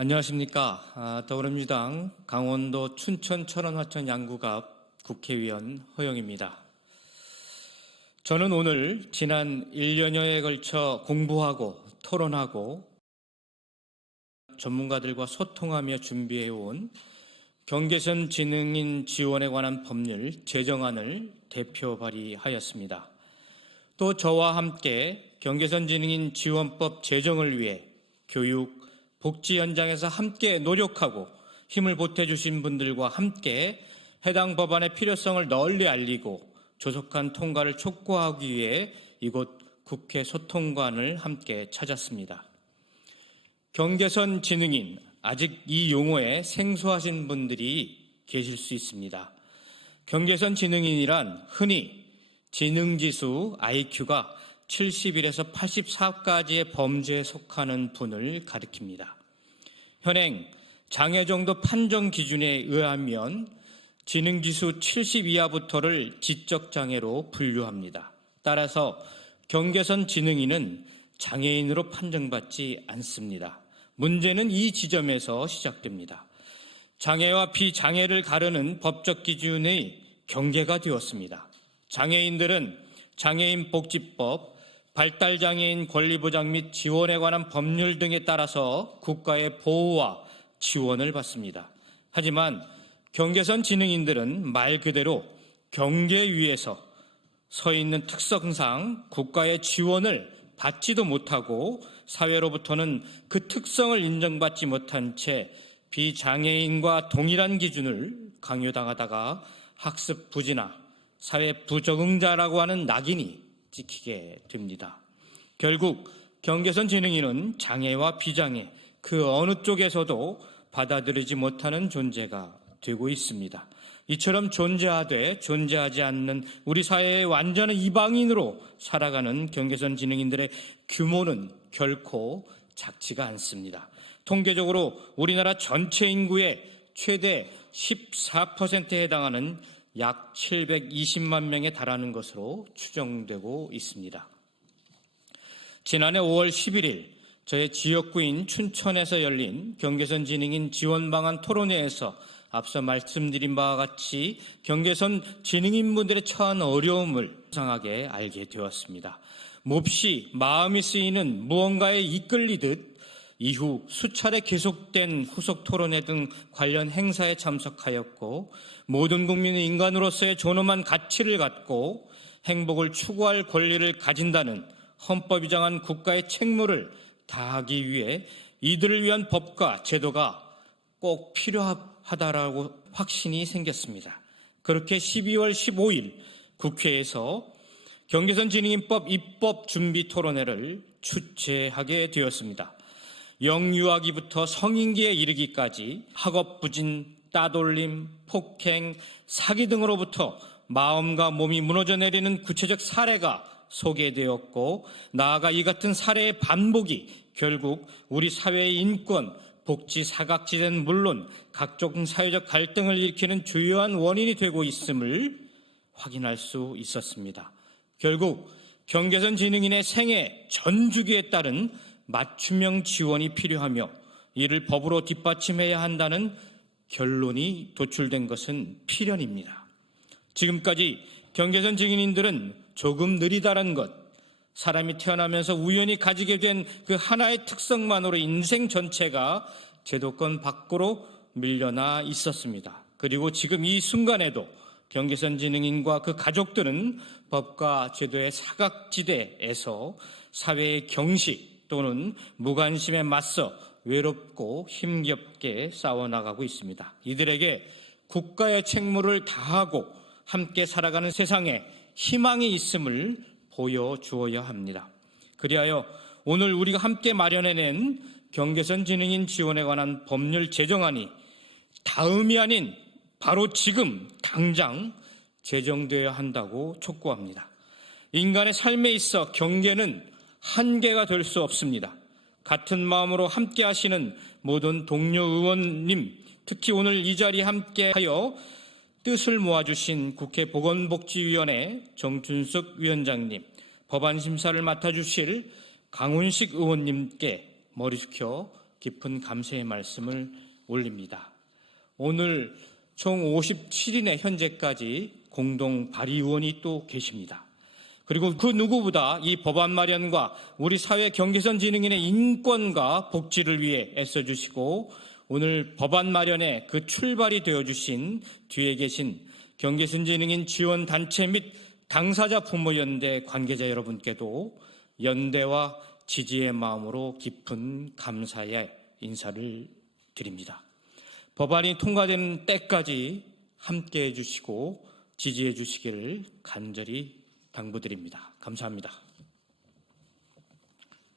안녕하십니까. 더불어민주당 강원도 춘천 철원 화천 양구갑 국회의원 허영입니다. 저는 오늘 지난 1년여에 걸쳐 공부하고 토론하고 전문가들과 소통하며 준비해온 경계선 지능인 지원에 관한 법률 제정안을 대표 발의하였습니다. 또 저와 함께 경계선 지능인 지원법 제정을 위해 교육, 복지 현장에서 함께 노력하고 힘을 보태주신 분들과 함께 해당 법안의 필요성을 널리 알리고 조속한 통과를 촉구하기 위해 이곳 국회 소통관을 함께 찾았습니다. 경계선 지능인, 아직 이 용어에 생소하신 분들이 계실 수 있습니다. 경계선 지능인이란 흔히 지능지수 IQ가 71에서 84까지의 범주에 속하는 분을 가리킵니다. 현행 장애정도 판정 기준에 의하면 지능지수 70 이하부터를 지적장애로 분류합니다. 따라서 경계선 지능인은 장애인으로 판정받지 않습니다. 문제는 이 지점에서 시작됩니다. 장애와 비장애를 가르는 법적 기준의 경계가 되었습니다. 장애인들은 장애인복지법, 발달장애인 권리보장 및 지원에 관한 법률 등에 따라서 국가의 보호와 지원을 받습니다. 하지만 경계선 지능인들은 말 그대로 경계 위에서 서 있는 특성상 국가의 지원을 받지도 못하고 사회로부터는 그 특성을 인정받지 못한 채 비장애인과 동일한 기준을 강요당하다가 학습 부진화, 사회 부적응자라고 하는 낙인이 찍히게 됩니다. 결국 경계선 지능인은 장애와 비장애 그 어느 쪽에서도 받아들이지 못하는 존재가 되고 있습니다. 이처럼 존재하되 존재하지 않는 우리 사회의 완전한 이방인으로 살아가는 경계선 지능인들의 규모는 결코 작지가 않습니다. 통계적으로 우리나라 전체 인구의 최대 14%에 해당하는 약 720만 명에 달하는 것으로 추정되고 있습니다. 지난해 5월 11일 저의 지역구인 춘천에서 열린 경계선 지능인 지원 방안 토론회에서 앞서 말씀드린 바와 같이 경계선 지능인분들의 처한 어려움을 상하게 알게 되었습니다. 몹시 마음이 쓰이는 무언가에 이끌리듯 이후 수차례 계속된 후속 토론회 등 관련 행사에 참석하였고 모든 국민은 인간으로서의 존엄한 가치를 갖고 행복을 추구할 권리를 가진다는 헌법이 정한 국가의 책무를 다하기 위해 이들을 위한 법과 제도가 꼭 필요하다라고 확신이 생겼습니다. 그렇게 12월 15일 국회에서 경계선 지능인법 입법 준비 토론회를 주최하게 되었습니다. 영유아기부터 성인기에 이르기까지 학업 부진, 따돌림, 폭행, 사기 등으로부터 마음과 몸이 무너져 내리는 구체적 사례가 소개되었고 나아가 이 같은 사례의 반복이 결국 우리 사회의 인권, 복지 사각지대는 물론 각종 사회적 갈등을 일으키는 주요한 원인이 되고 있음을 확인할 수 있었습니다. 결국 경계선 지능인의 생애 전 주기에 따른 맞춤형 지원이 필요하며 이를 법으로 뒷받침해야 한다는 결론이 도출된 것은 필연입니다. 지금까지 경계선 지능인들은 조금 느리다는 것, 사람이 태어나면서 우연히 가지게 된 그 하나의 특성만으로 인생 전체가 제도권 밖으로 밀려나 있었습니다. 그리고 지금 이 순간에도 경계선 지능인과 그 가족들은 법과 제도의 사각지대에서 사회의 경시 또는 무관심에 맞서 외롭고 힘겹게 싸워나가고 있습니다. 이들에게 국가의 책무를 다하고 함께 살아가는 세상에 희망이 있음을 보여주어야 합니다. 그리하여 오늘 우리가 함께 마련해낸 경계선 지능인 지원에 관한 법률 제정안이 다음이 아닌 바로 지금 당장 제정되어야 한다고 촉구합니다. 인간의 삶에 있어 경계는 한계가 될 수 없습니다. 같은 마음으로 함께 하시는 모든 동료 의원님, 특히 오늘 이 자리에 함께하여 뜻을 모아주신 국회 보건복지위원회 정춘석 위원장님, 법안 심사를 맡아주실 강훈식 의원님께 머리 숙여 깊은 감사의 말씀을 올립니다. 오늘 총 57인의 현재까지 공동 발의의원이 또 계십니다. 그리고 그 누구보다 이 법안 마련과 우리 사회 경계선 진흥인의 인권과 복지를 위해 애써주시고 오늘 법안 마련에 그 출발이 되어주신 뒤에 계신 경계선 진흥인 지원단체 및 당사자 부모연대 관계자 여러분께도 연대와 지지의 마음으로 깊은 감사의 인사를 드립니다. 법안이 통과되는 때까지 함께해 주시고 지지해 주시기를 간절히 당부드립니다. 감사합니다.